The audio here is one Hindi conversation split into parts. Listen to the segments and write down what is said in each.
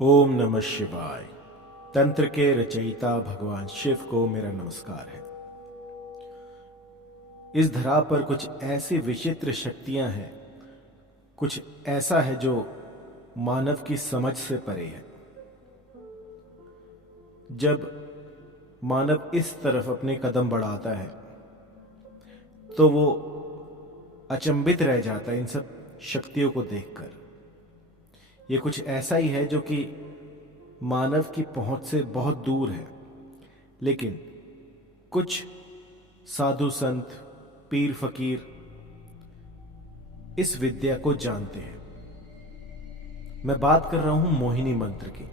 ओम नमः शिवाय। तंत्र के रचयिता भगवान शिव को मेरा नमस्कार है। इस धरा पर कुछ ऐसी विचित्र शक्तियां हैं, कुछ ऐसा है जो मानव की समझ से परे है। जब मानव इस तरफ अपने कदम बढ़ाता है तो वो अचंभित रह जाता है इन सब शक्तियों को देखकर। ये कुछ ऐसा ही है जो कि मानव की पहुंच से बहुत दूर है, लेकिन कुछ साधु संत, पीर फकीर इस विद्या को जानते हैं। मैं बात कर रहा हूं मोहिनी मंत्र की।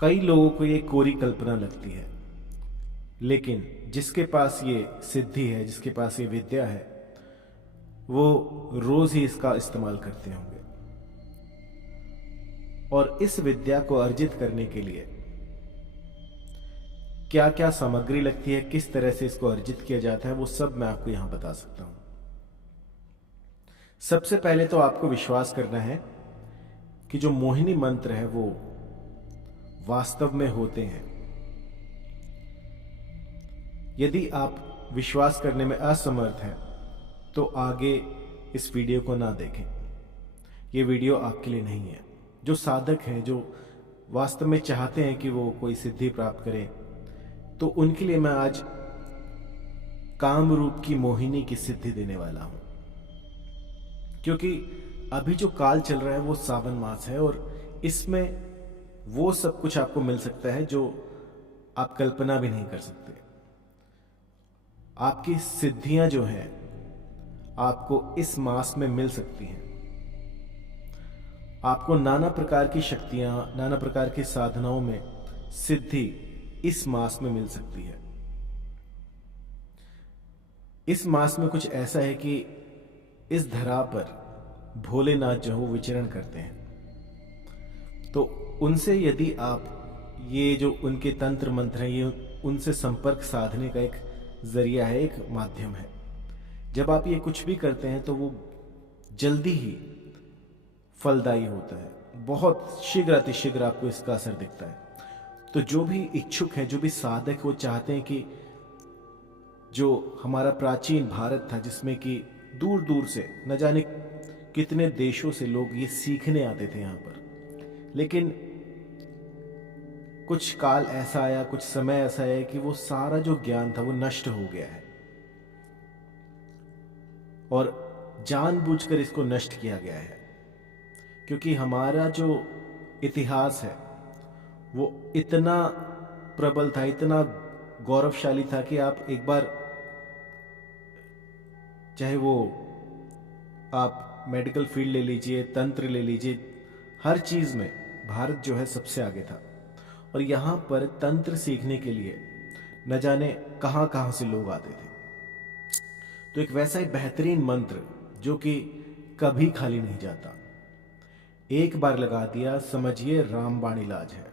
कई लोगों को ये कोरी कल्पना लगती है, लेकिन जिसके पास ये सिद्धि है, जिसके पास ये विद्या है, वो रोज ही इसका इस्तेमाल करते होंगे। और इस विद्या को अर्जित करने के लिए क्या क्या सामग्री लगती है, किस तरह से इसको अर्जित किया जाता है, वो सब मैं आपको यहां बता सकता हूं। सबसे पहले तो आपको विश्वास करना है कि जो मोहिनी मंत्र है वो वास्तव में होते हैं। यदि आप विश्वास करने में असमर्थ हैं तो आगे इस वीडियो को ना देखें। ये वीडियो आपके लिए नहीं है। जो साधक हैं, जो वास्तव में चाहते हैं कि वो कोई सिद्धि प्राप्त करें, तो उनके लिए मैं आज काम रूप की मोहिनी की सिद्धि देने वाला हूं। क्योंकि अभी जो काल चल रहा है वो सावन मास है, और इसमें वो सब कुछ आपको मिल सकता है जो आप कल्पना भी नहीं कर सकते। आपकी सिद्धियां जो हैं आपको इस मास में मिल सकती हैं। आपको नाना प्रकार की शक्तियां, नाना प्रकार की साधनाओं में सिद्धि इस मास में मिल सकती है। इस मास में कुछ ऐसा है कि इस धरा पर भोलेनाथ जो वो विचरण करते हैं, तो उनसे यदि आप ये जो उनके तंत्र मंत्र हैं, ये उनसे संपर्क साधने का एक जरिया है, एक माध्यम है। जब आप ये कुछ भी करते हैं तो वो जल्दी ही फलदायी होता है। बहुत शीघ्र अतिशीघ्र आपको इसका असर दिखता है। तो जो भी इच्छुक है, जो भी साधक, वो चाहते हैं कि जो हमारा प्राचीन भारत था, जिसमें कि दूर दूर से न जाने कितने देशों से लोग ये सीखने आते थे यहाँ पर, लेकिन कुछ काल ऐसा आया, कुछ समय ऐसा आया कि वो सारा जो ज्ञान था वो नष्ट हो गया है, और जानबूझकर इसको नष्ट किया गया है। क्योंकि हमारा जो इतिहास है वो इतना प्रबल था, इतना गौरवशाली था कि आप एक बार, चाहे वो आप मेडिकल फील्ड ले लीजिए, तंत्र ले लीजिए, हर चीज में भारत जो है सबसे आगे था। और यहां पर तंत्र सीखने के लिए न जाने कहां कहां से लोग आते थे। तो एक वैसा ही बेहतरीन मंत्र जो कि कभी खाली नहीं जाता, एक बार लगा दिया समझिए रामबाण इलाज है,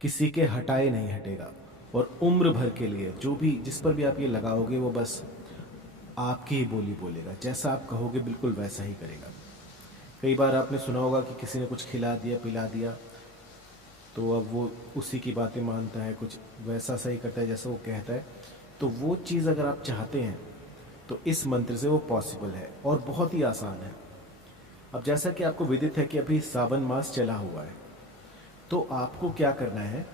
किसी के हटाए नहीं हटेगा, और उम्र भर के लिए जो भी, जिस पर भी आप ये लगाओगे वो बस आपकी ही बोली बोलेगा। जैसा आप कहोगे बिल्कुल वैसा ही करेगा। कई बार आपने सुना होगा कि किसी ने कुछ खिला दिया, पिला दिया, तो अब वो उसी की बातें मानता है, कुछ वैसा सही करता है जैसा वो कहता है। तो वो चीज़ अगर आप चाहते हैं तो इस मंत्र से वो पॉसिबल है, और बहुत ही आसान है। अब जैसा कि आपको विदित है कि अभी सावन मास चला हुआ है, तो आपको क्या करना है,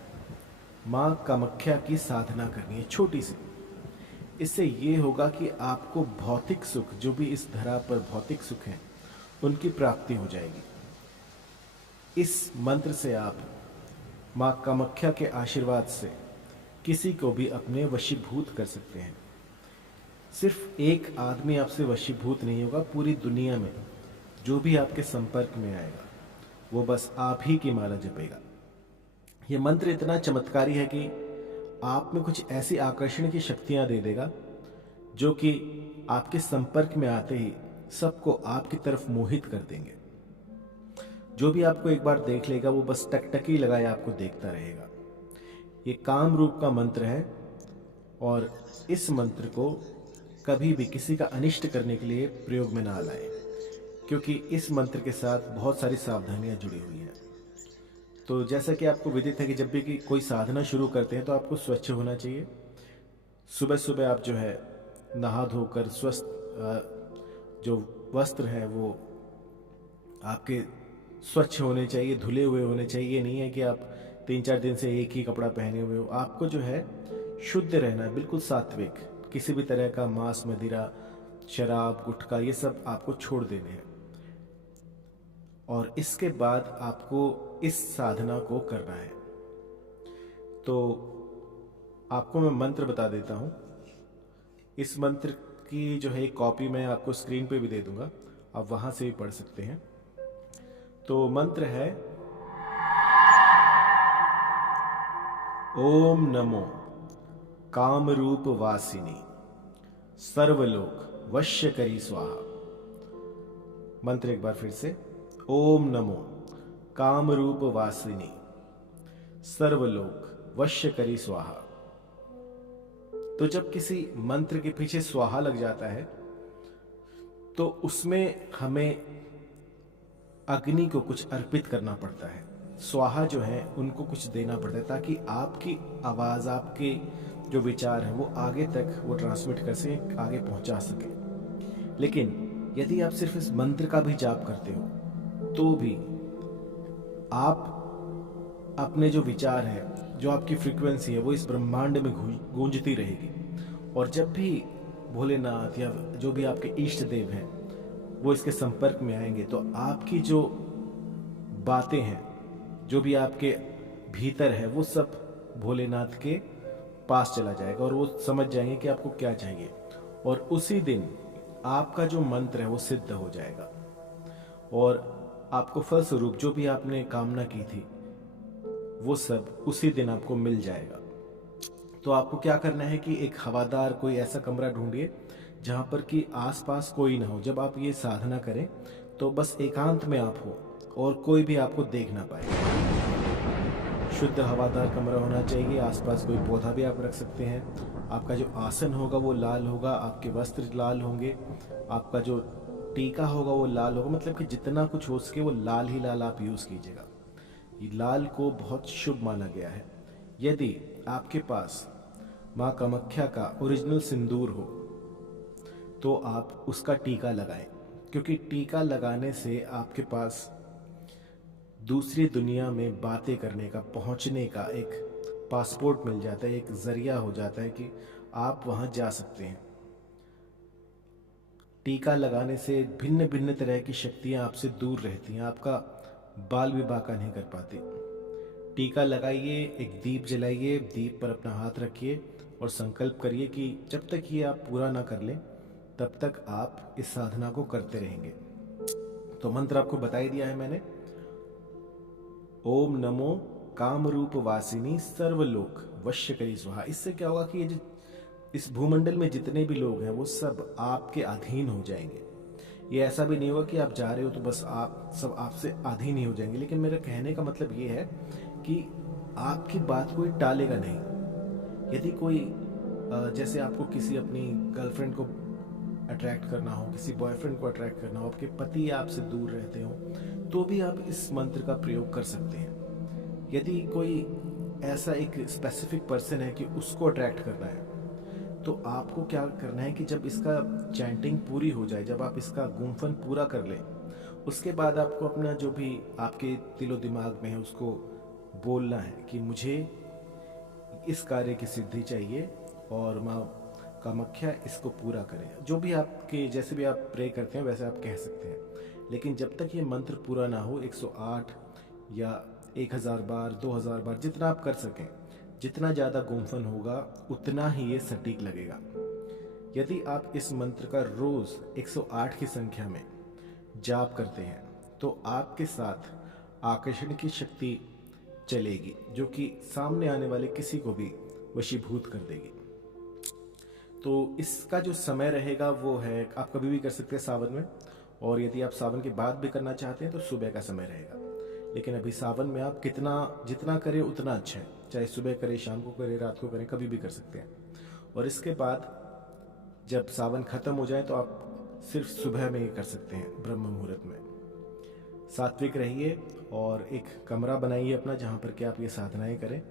माँ कामाख्या की साधना करनी है, छोटी सी। इससे ये होगा कि आपको भौतिक सुख, जो भी इस धरा पर भौतिक सुख है, उनकी प्राप्ति हो जाएगी। इस मंत्र से आप माँ कामाख्या के आशीर्वाद से किसी को भी अपने वशीभूत कर सकते हैं। सिर्फ एक आदमी आपसे वशीभूत नहीं होगा, पूरी दुनिया में जो भी आपके संपर्क में आएगा वो बस आप ही की माला जपेगा। यह मंत्र इतना चमत्कारी है कि आप में कुछ ऐसी आकर्षण की शक्तियां दे देगा जो कि आपके संपर्क में आते ही सबको आपकी तरफ मोहित कर देंगे। जो भी आपको एक बार देख लेगा वो बस टकटकी लगाए आपको देखता रहेगा। ये काम रूप का मंत्र है, और इस मंत्र को कभी भी किसी का अनिष्ट करने के लिए प्रयोग में ना लाएं। क्योंकि इस मंत्र के साथ बहुत सारी सावधानियां जुड़ी हुई हैं। तो जैसा कि आपको विदित है कि जब भी कोई साधना शुरू करते हैं तो आपको स्वच्छ होना चाहिए। सुबह सुबह आप जो है नहा धोकर स्वस्थ जो वस्त्र हैं वो आपके स्वच्छ होने चाहिए, धुले हुए होने चाहिए। ये नहीं है कि आप 3-4 दिन से एक ही कपड़ा पहने हुए हो। आपको जो है शुद्ध रहना है, बिल्कुल सात्विक। किसी भी तरह का मांस, मदिरा, शराब, गुटखा ये सब आपको छोड़ देने हैं। और इसके बाद आपको इस साधना को करना है। तो आपको मैं मंत्र बता देता हूं। इस मंत्र की जो है कॉपी मैं आपको स्क्रीन पे भी दे दूंगा, आप वहां से भी पढ़ सकते हैं। तो मंत्र है ओम नमो कामरूप वासिनी सर्वलोक वश्य करी स्वाहा। मंत्र एक बार फिर से, ओम नमो कामरूप वासिनी सर्वलोक वश्य करी स्वाहा। तो जब किसी मंत्र के पीछे स्वाहा लग जाता है तो उसमें हमें अग्नि को कुछ अर्पित करना पड़ता है। स्वाहा जो है उनको कुछ देना पड़ता है ताकि आपकी आवाज, आपके जो विचार हैं वो आगे तक वो ट्रांसमिट कर सके, आगे पहुंचा सके। लेकिन यदि आप सिर्फ इस मंत्र का भी जाप करते हो तो भी आप अपने जो विचार है, जो आपकी फ्रीक्वेंसी है वो इस ब्रह्मांड में गूंजती रहेगी। और जब भी भोलेनाथ या जो भी आपके इष्ट देव हैं वो इसके संपर्क में आएंगे तो आपकी जो बातें हैं, जो भी आपके भीतर है, वो सब भोलेनाथ के पास चला जाएगा और वो समझ जाएंगे कि आपको क्या चाहिए। और उसी दिन आपका जो मंत्र है वो सिद्ध हो जाएगा और आपको फलस्वरूप जो भी आपने कामना की थी वो सब उसी दिन आपको मिल जाएगा। तो आपको क्या करना है कि एक हवादार कोई ऐसा कमरा ढूंढिए जहां पर कि आसपास कोई ना हो। जब आप ये साधना करें तो बस एकांत में आप हो और कोई भी आपको देख ना पाए। शुद्ध हवादार कमरा होना चाहिए। आसपास कोई पौधा भी आप रख सकते हैं। आपका जो आसन होगा वो लाल होगा, आपके वस्त्र लाल होंगे, आपका जो टीका होगा वो लाल होगा। मतलब कि जितना कुछ हो सके वो लाल ही लाल आप यूज कीजिएगा। लाल को बहुत शुभ माना गया है। यदि आपके पास माँ कामाख्या का ओरिजिनल सिंदूर हो तो आप उसका टीका लगाएं, क्योंकि टीका लगाने से आपके पास दूसरी दुनिया में बातें करने का, पहुंचने का एक पासपोर्ट मिल जाता है, एक जरिया हो जाता है कि आप वहां जा सकते हैं। टीका लगाने से भिन्न भिन्न तरह की शक्तियां आपसे दूर रहती हैं, आपका बाल विवाह का नहीं कर पाती। टीका लगाइए, एक दीप जलाइए, दीप पर अपना हाथ रखिए और संकल्प करिए कि जब तक ये आप पूरा ना कर लें तब तक आप इस साधना को करते रहेंगे। तो मंत्र आपको बता ही दिया है मैंने, ओम नमो कामरूप वासिनी सर्वलोक वश्य करी स्वाहा। इससे क्या होगा कि ये इस भूमंडल में जितने भी लोग हैं वो सब आपके अधीन हो जाएंगे। ये ऐसा भी नहीं होगा कि आप जा रहे हो तो बस आप सब आपसे अधीन ही हो जाएंगे। लेकिन मेरा कहने का मतलब ये है कि आपकी बात कोई टालेगा नहीं। यदि कोई जैसे आपको किसी अपनी गर्लफ्रेंड को अट्रैक्ट करना हो, किसी बॉयफ्रेंड को अट्रैक्ट करना हो, आपके पति आपसे दूर रहते हो, तो भी आप इस मंत्र का प्रयोग कर सकते हैं। यदि कोई ऐसा एक स्पेसिफिक पर्सन है कि उसको अट्रैक्ट करना है तो आपको क्या करना है कि जब इसका चैंटिंग पूरी हो जाए, जब आप इसका गुम्फन पूरा कर लें, उसके बाद आपको अपना जो भी आपके दिलो दिमाग में है उसको बोलना है कि मुझे इस कार्य की सिद्धि चाहिए और माँ कामाख्या इसको पूरा करे। जो भी आपके, जैसे भी आप प्रे करते हैं वैसे आप कह सकते हैं। लेकिन जब तक ये मंत्र पूरा ना हो 108 या 1000 बार, 2000 बार, जितना आप कर सकें, जितना ज़्यादा गुम्फन होगा उतना ही ये सटीक लगेगा। यदि आप इस मंत्र का रोज 108 की संख्या में जाप करते हैं तो आपके साथ आकर्षण की शक्ति चलेगी जो कि सामने आने वाले किसी को भी वशीभूत कर देगी। तो इसका जो समय रहेगा वो है, आप कभी भी कर सकते हैं सावन में, और यदि आप सावन के बाद भी करना चाहते हैं तो सुबह का समय रहेगा। लेकिन अभी सावन में आप जितना करें उतना अच्छा है, चाहे सुबह करें, शाम को करें, रात को करें, कभी भी कर सकते हैं। और इसके बाद जब सावन खत्म हो जाए तो आप सिर्फ सुबह में ही कर सकते हैं, ब्रह्म मुहूर्त में। सात्विक रहिए और एक कमरा बनाइए अपना जहाँ पर कि आप ये साधनाएं करें।